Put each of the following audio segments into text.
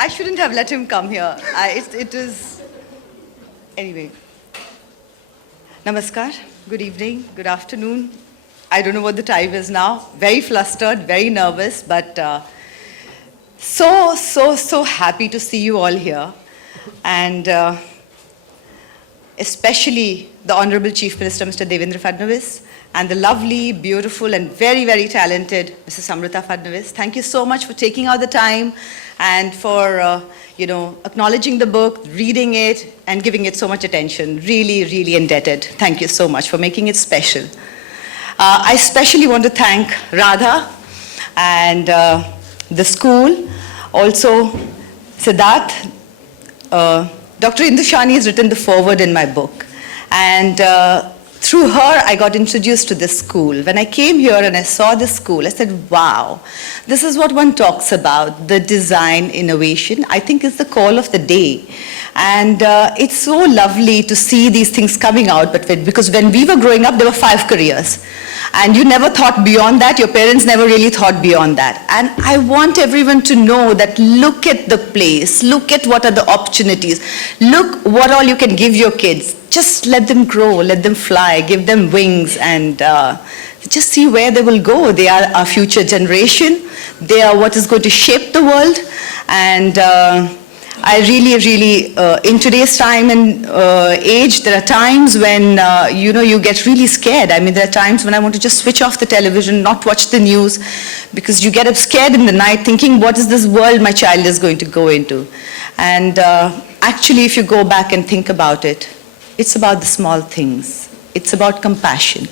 I shouldn't have let him come here. It is... Anyway. Namaskar. Good evening. Good afternoon. I don't know what the time is now. Very flustered, very nervous, but so happy to see you all here. And especially the Honorable Chief Minister, Mr. Devendra Fadnavis, and the lovely, beautiful, and very, very talented Mrs. Amrita Fadnavis. Thank you so much for taking out the time and for, acknowledging the book, reading it, and giving it so much attention. Really, really indebted. Thank you so much for making it special. I especially want to thank Radha and the school, also Siddharth. Dr. Indushani has written the foreword in my book. And through her, I got introduced to this school. When I came here and I saw this school, I said, wow, this is what one talks about, the design innovation. I think is the call of the day. And it's so lovely to see these things coming out, because when we were growing up, there were 5 careers. And you never thought beyond that, your parents never really thought beyond that. And I want everyone to know that look at the place, look at what are the opportunities, look what all you can give your kids. Just let them grow, let them fly, give them wings, and just see where they will go. They are our future generation. They are what is going to shape the world. And I really, in today's time and age, there are times when, you get really scared. I mean, there are times when I want to just switch off the television, not watch the news, because you get scared in the night thinking, what is this world my child is going to go into? And actually, if you go back and think about it, it's about the small things. It's about compassion.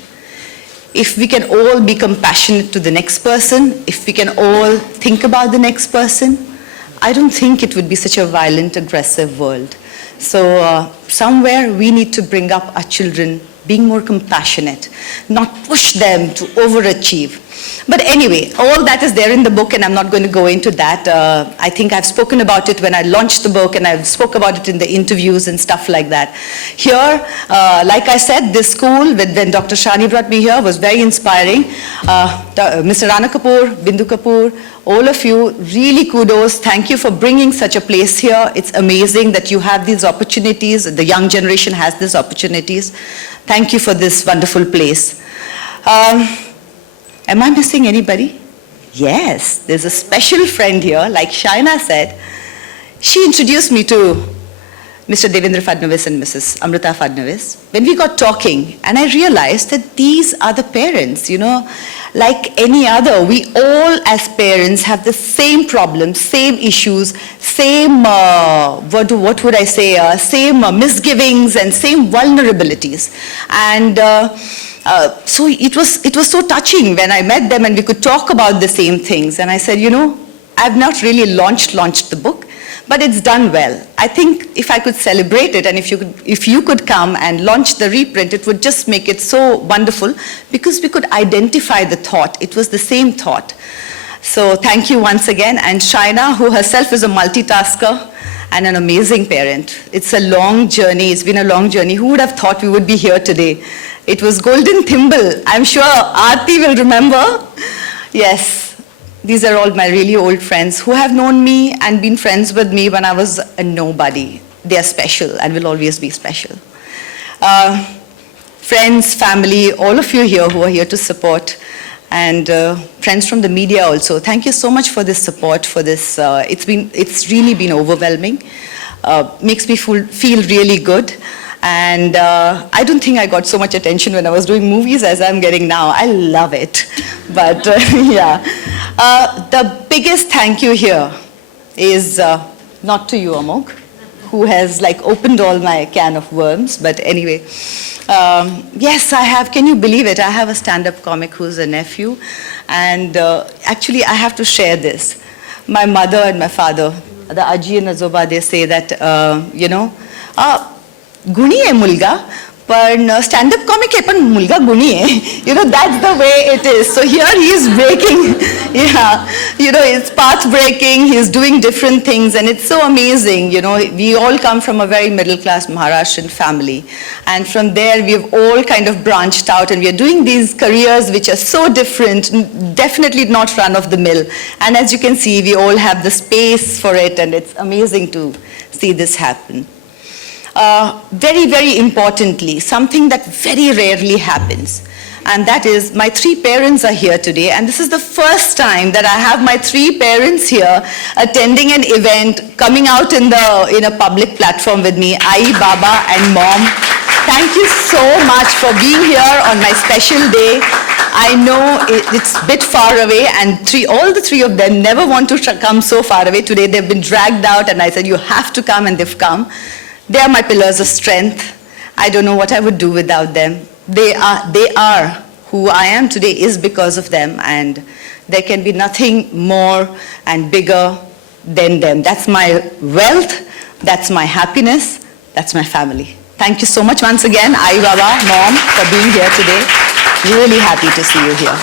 If we can all be compassionate to the next person, if we can all think about the next person, I don't think it would be such a violent, aggressive world. So somewhere we need to bring up our children being more compassionate, not push them to overachieve. But anyway, all that is there in the book, and I'm not going to go into that. I think I've spoken about it when I launched the book, and I've spoke about it in the interviews and stuff like that. Here, like I said, this school, when Dr. Shani brought me here, was very inspiring. Mr. Rana Kapoor, Bindu Kapoor, all of you, really kudos. Thank you for bringing such a place here. It's amazing that you have these opportunities. The young generation has these opportunities. Thank you for this wonderful place. Am I missing anybody? Yes, there's a special friend here, like Shaina said. She introduced me to Mr. Devendra Fadnavis and Mrs. Amrita Fadnavis. When we got talking, and I realized that these are the parents, like any other. We all as parents have the same problems, same issues, same, what would I say, same misgivings and same vulnerabilities. And so it was so touching when I met them and we could talk about the same things. And I said, I've not really launched the book, but it's done well. I think if I could celebrate it, and if you could come and launch the reprint, it would just make it so wonderful, because we could identify the thought. It was the same thought. So thank you once again. And Shaina, who herself is a multitasker and an amazing parent. It's a long journey. It's been a long journey. Who would have thought we would be here today? It was Golden Thimble. I'm sure Aarti will remember. Yes. These are all my really old friends who have known me and been friends with me when I was a nobody. They are special and will always be special. Friends, family, all of you here who are here to support, and friends from the media also. Thank you so much for this support, for this. It's really been overwhelming. Makes me feel really good. And I don't think I got so much attention when I was doing movies as I'm getting now. I love it. But yeah. The biggest thank you here is not to you, Amok, who has opened all my can of worms. But anyway, yes, I have. Can you believe it? I have a stand-up comic who's a nephew. And actually, I have to share this. My mother and my father, the Aji and Azoba, they say that, Guni hai mulga, पण stand-up comic आहे, पण मुलगा गुणी आहे. You know, that's the way it is. So here he is breaking, yeah, you know, it's path breaking, he's doing different things, and it's so amazing. You know, we all come from a very middle-class Maharashtrian family, and from there we've all kind of branched out, and we are doing these careers which are so different, definitely not run-of-the-mill. And as you can see, we all have the space for it, and it's amazing to see this happen. Very, very importantly, something that very rarely happens, and that is my 3 parents are here today, and this is the first time that I have my 3 parents here attending an event, coming out in a public platform with me, Ai, Baba and Mom. Thank you so much for being here on my special day. I know it's a bit far away, and all the 3 of them never want to come so far away. Today they've been dragged out, and I said, you have to come, and they've come. They are my pillars of strength. I don't know what I would do without them. They are who I am today is because of them, and there can be nothing more and bigger than them. That's my wealth, that's my happiness, that's my family. Thank you so much once again, Ai, Baba, Mom, for being here today. Really happy to see you here.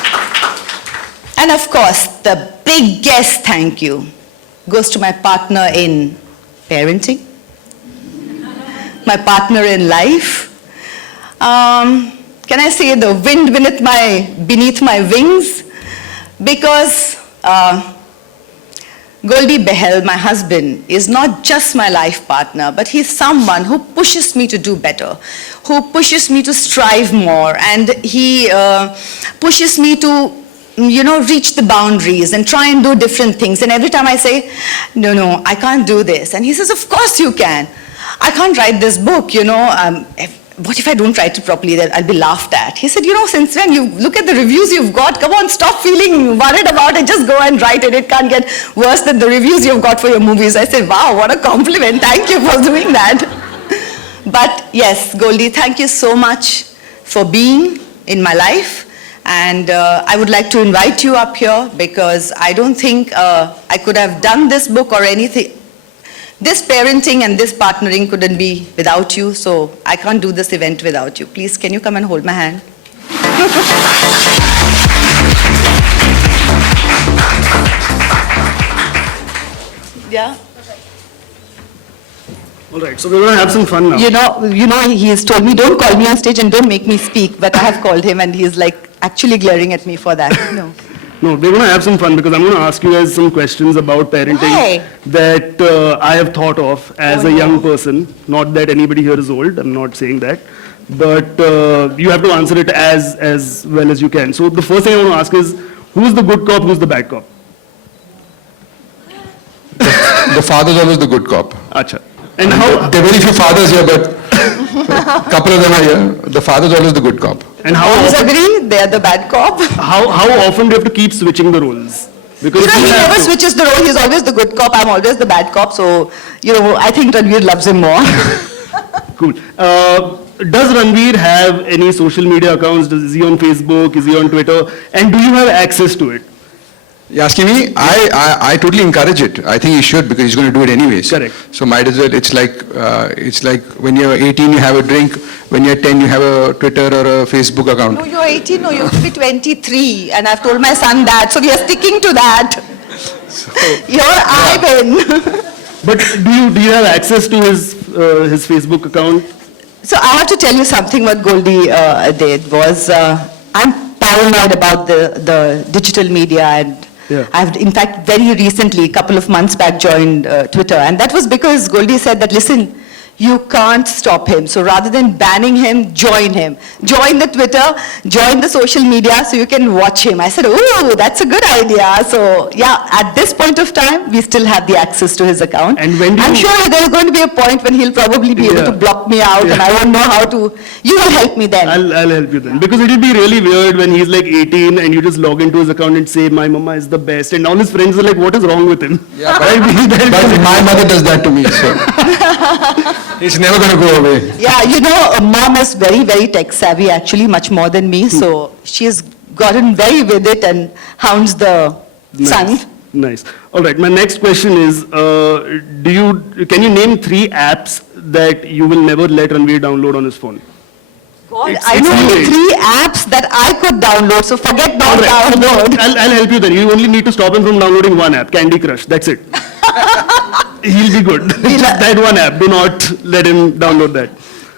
And of course, the biggest thank you goes to my partner in parenting, my partner in life. Can I say the wind beneath my wings? Because Goldie Behel, my husband, is not just my life partner, but he's someone who pushes me to do better, who pushes me to strive more, and he pushes me to, you know, reach the boundaries and try and do different things. And every time I say, no, I can't do this, and he says, of course you can. I can't write this book, you know, what if I don't write it properly, then I'll be laughed at. He said, you know, since when? You look at the reviews you've got, come on, stop feeling worried about it, just go and write it. It can't get worse than the reviews you've got for your movies. I said, wow, what a compliment, thank you for doing that. But yes, Goldie, thank you so much for being in my life. And I would like to invite you up here, because I don't think I could have done this book or anything. This parenting and this partnering couldn't be without you, so I can't do this event without you. Please, can you come and hold my hand? Yeah? All right, so we're going to have some fun now. You know, he has told me, don't call me on stage and don't make me speak, but I have called him, and he's like actually glaring at me for that. No. No, we're going to have some fun, because I'm going to ask you guys some questions about parenting that I have thought of as a young person. Not that anybody here is old, I'm not saying that. But you have to answer it as well as you can. So the first thing I want to ask is, who's the good cop, who's the bad cop? The father's always the good cop. Acha. And how? There are very few fathers here, but a couple of them are here. The father's always the good cop. And how Moms often, agree, they're the bad cop. how often do you have to keep switching the roles? Because You know, he you have never to- switches the role. He's always the good cop. I'm always the bad cop. So, you know, I think Ranveer loves him more. Cool. Does Ranveer have any social media accounts? Is he on Facebook? Is he on Twitter? And do you have access to it? You asking me? I totally encourage it. I think he should, because he's going to do it anyways. Correct. So might as well. It's like when you're 18, you have a drink. When you're 10, you have a Twitter or a Facebook account. No, you're 18. No, you have to be 23. And I've told my son that. So we are sticking to that. You're Ivan. But do you have access to his Facebook account? So I have to tell you something what Goldie did was, I'm paranoid about the digital media, and Yeah. I've in fact very recently, a couple of months back, joined Twitter, and that was because Goldie said that, listen, you can't stop him. So rather than banning him, join him. Join the Twitter, join the social media so you can watch him. I said, oh, that's a good idea. So yeah, at this point of time, we still have the access to his account. And when do I'm you- sure there's going to be a point when he'll probably be able Yeah. to block me out, and I won't know how to. You will help me then. I'll help you then. Because it'll be really weird when he's like 18 and you just log into his account and say, my mama is the best. And all his friends are like, what is wrong with him? Yeah, but- Right? But my mother does that to me, so it's never going to go away. Yeah, you know, mom is very, very tech savvy, actually, much more than me. So she's gotten very with it and hounds the son. Nice. Nice. All right. My next question is, can you name 3 apps that you will never let Ranveer download on his phone? God, It's- I it's know new only age. 3 apps that I could download, so forget not All right. download. I'll help you then. You only need to stop him from downloading one app, Candy Crush. That's it. He'll be good. Just that one app. Do not let him download that.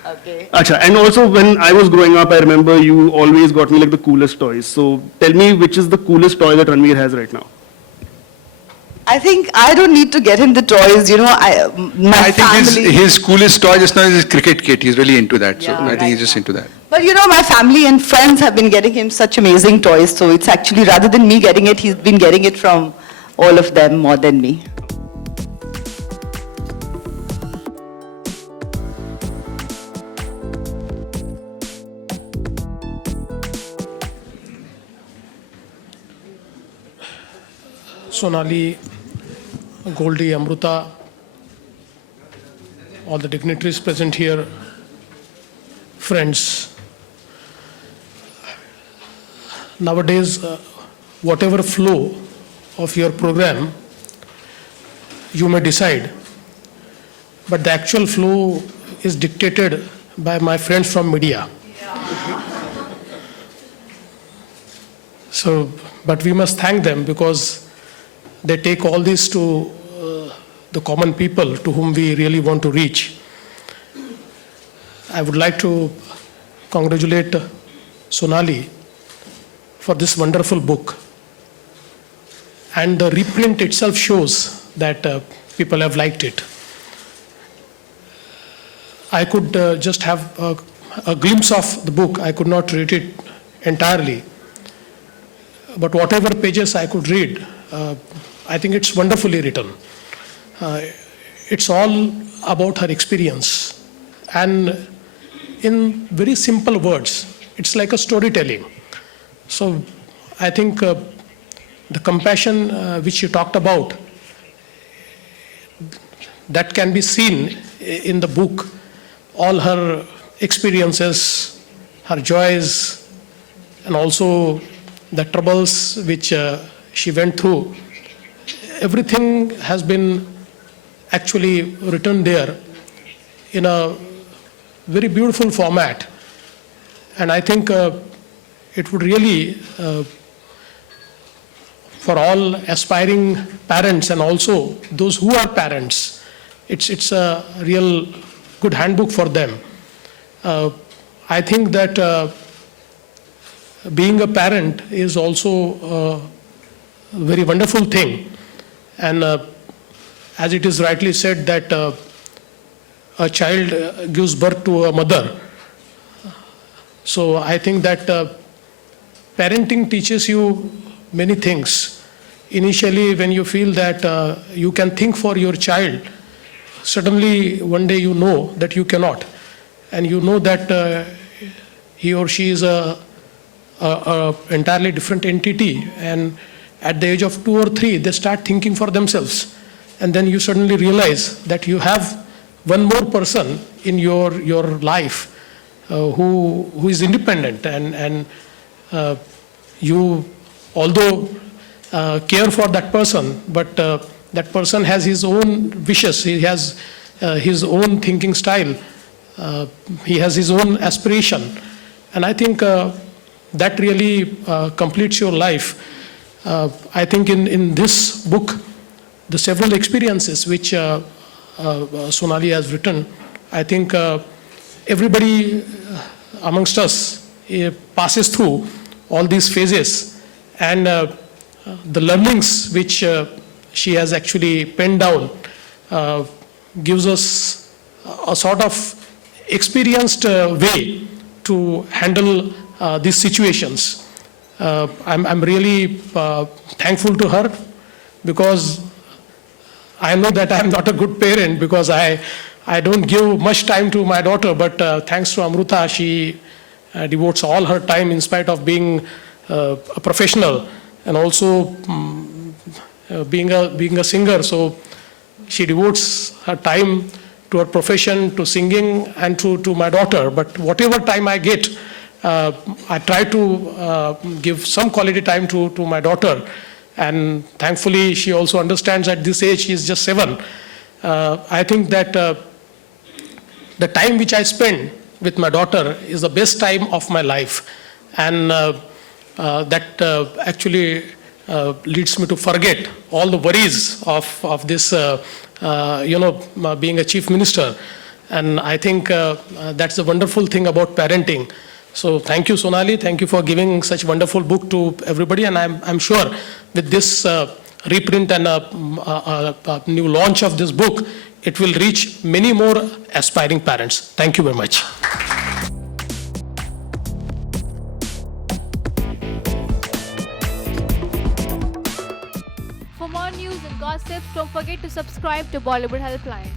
Okay. Acha, and also when I was growing up, I remember you always got me like the coolest toys. So tell me which is the coolest toy that Ranveer has right now. I think I don't need to get him the toys, my I think family. his coolest toy just now is his cricket kit. He's really into that. So Yeah, I think right he's just now. into that. But my family and friends have been getting him such amazing toys, so it's actually, rather than me getting it, he's been getting it from all of them more than me. Sonali, Goldie, Amruta, all the dignitaries present here, friends. Nowadays, whatever flow of your program, you may decide, but the actual flow is dictated by my friends from media. So, but we must thank them because they take all this to the common people to whom we really want to reach. I would like to congratulate Sonali for this wonderful book. And the reprint itself shows that people have liked it. I could just have a glimpse of the book. I could not read it entirely. But whatever pages I could read, I think it's wonderfully written. It's all about her experience. And in very simple words, it's like a storytelling. So I think the compassion which you talked about, that can be seen in the book. All her experiences, her joys, and also the troubles which she went through. Everything has been actually written there in a very beautiful format. And I think it would really, for all aspiring parents and also those who are parents, it's a real good handbook for them. I think that being a parent is also a very wonderful thing. And as it is rightly said that a child gives birth to a mother. So I think that parenting teaches you many things. Initially, when you feel that you can think for your child, suddenly one day you know that you cannot. And you know that he or she is a entirely different entity. And at the age of 2 or 3, they start thinking for themselves. And then you suddenly realize that you have one more person in your life who is independent. And you, although care for that person, but that person has his own wishes. He has his own thinking style. He has his own aspiration. And I think that really completes your life. I think in this book, the several experiences which Sonali has written, I think everybody amongst us passes through all these phases. And the learnings which she has actually penned down gives us a sort of experienced way to handle these situations. I'm really thankful to her because I know that I'm not a good parent because I don't give much time to my daughter, but thanks to Amruta, she devotes all her time in spite of being a professional and also being a singer. So she devotes her time to her profession, to singing, and to my daughter. But whatever time I get, I try to give some quality time to my daughter. And thankfully, she also understands at this age, she is just 7. I think that the time which I spend with my daughter is the best time of my life. And that actually leads me to forget all the worries of this, being a chief minister. And I think that's the wonderful thing about parenting. So thank you, Sonali. Thank you for giving such wonderful book to everybody. And I'm sure with this reprint and a new launch of this book, it will reach many more aspiring parents. Thank you very much. For more news and gossip, don't forget to subscribe to Bollywood Helpline.